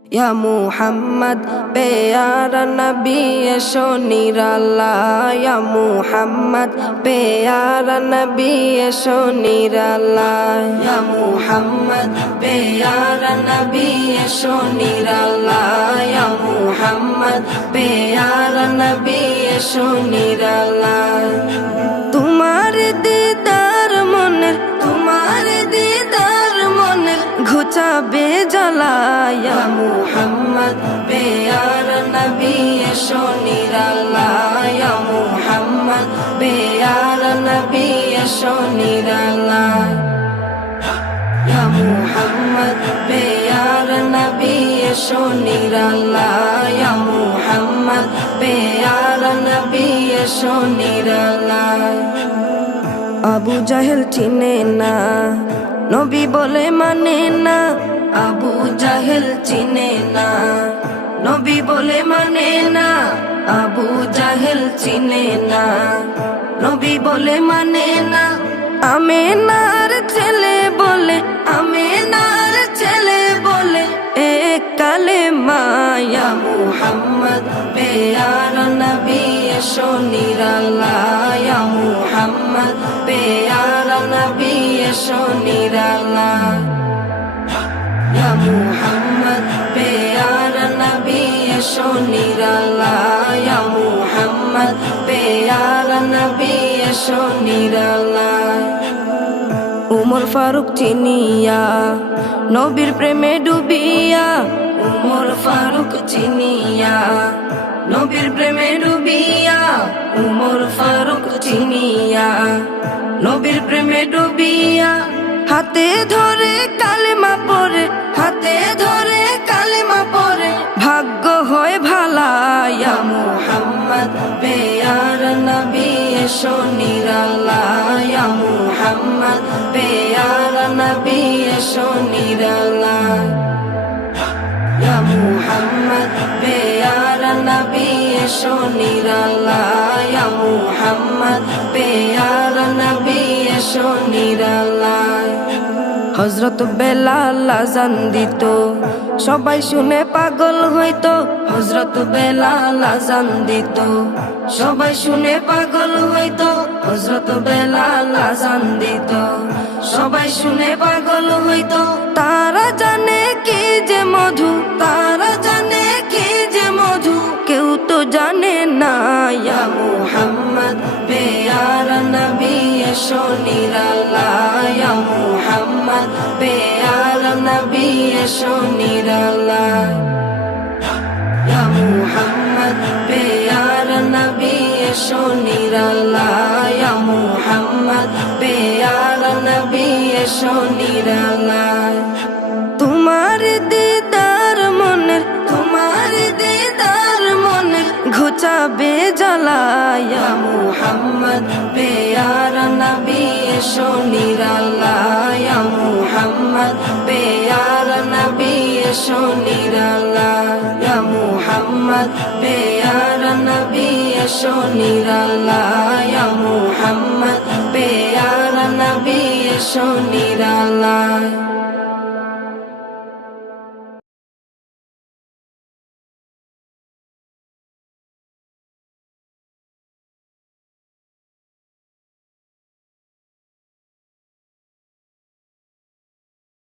या मुहम्मद प्यारा नबी एशो निराला या मुहम्मद प्यारा नबी एशो निराला या मुहम्मद प्यारा नबी एशो निराला या मुहम्मद प्यारा नबी एशो निराला तुम्हारे दीदार मने घुचाबे জ্বালা या मुहम्मद प्यारा नबी एशो निराला या मुहम्मद प्यारा नबी एशो निराला या मुहम्मद प्यारा नबी एशो निराला या मुहम्मद प्यारा नबी एशो निराला আবু জাহেল চিনে না নবী বলে মানে না আবু জাহেল চিনে না নবী বলে মানে না আবু জাহেল চিনে না নবী বলে মানে না আমেনার ছেলে বলে এক কালেমা ইয়া মুহাম্মদ প্যারা নবী এশো নিরালা ইয়া মুহাম্মদ প্যারা নবী এশো নিরালা ইয়া মুহাম্মদ প্যারা নবী এশো নিরালা ইয়া মুহাম্মদ প্যারা নবী এশো নিরালা উমর ফারুক চিনিয়া নবীর প্রেমে ডুবিয়া উমর ফারুক চিনিয়া নবীর প্রেমে ডুবিয়া উমর ফারুক চিনিয়া নবীর প্রেমে ডুবিয়া হাতে ধরে কালেমা পড়ে ভাগ্য হয় ভালা ইয়া মুহাম্মদ প্যারা নবী এশো নিরালা ইয়া মুহাম্মদ প্যারা নবী এশো নিরালা ইয়া মুহাম্মদ প্যারা নবী এশো নিরালা ইয়া মুহাম্মদ প্যারা নবী এশো নিরালা হযরত বেলাল আযান দিত সবাই শুনে পাগল হইতো হযরত বেলাল আযান দিত সবাই শুনে পাগল হইতো হযরত বেলাল আযান দিত সবাই শুনে পাগল হইতো তারা জানে কি যে মধু কেউ তো জানে না ইয়া মুহাম্মদ প্যারা নবী এশো নিরালা ইয়া মুহাম্মদ প্যারা নবী এশো নিরালা ইয়া মুহাম্মদ প্যারা নবী এশো নিরালা ইয়া মুহাম্মদ প্যারা নবী এশো নিরালা তোমার দিদার মনের ঘুচাবে জ্বালা ইয়া মুহাম্মদ প্যারা নবী এশো নিরালা ইয়া মুহাম্মদ প্যারা নবী এশো নিরালা ইয়া মুহাম্মদ প্যারা নবী এশো নিরালা ইয়া মুহাম্মদ প্যারা নবী এশো নিরালা।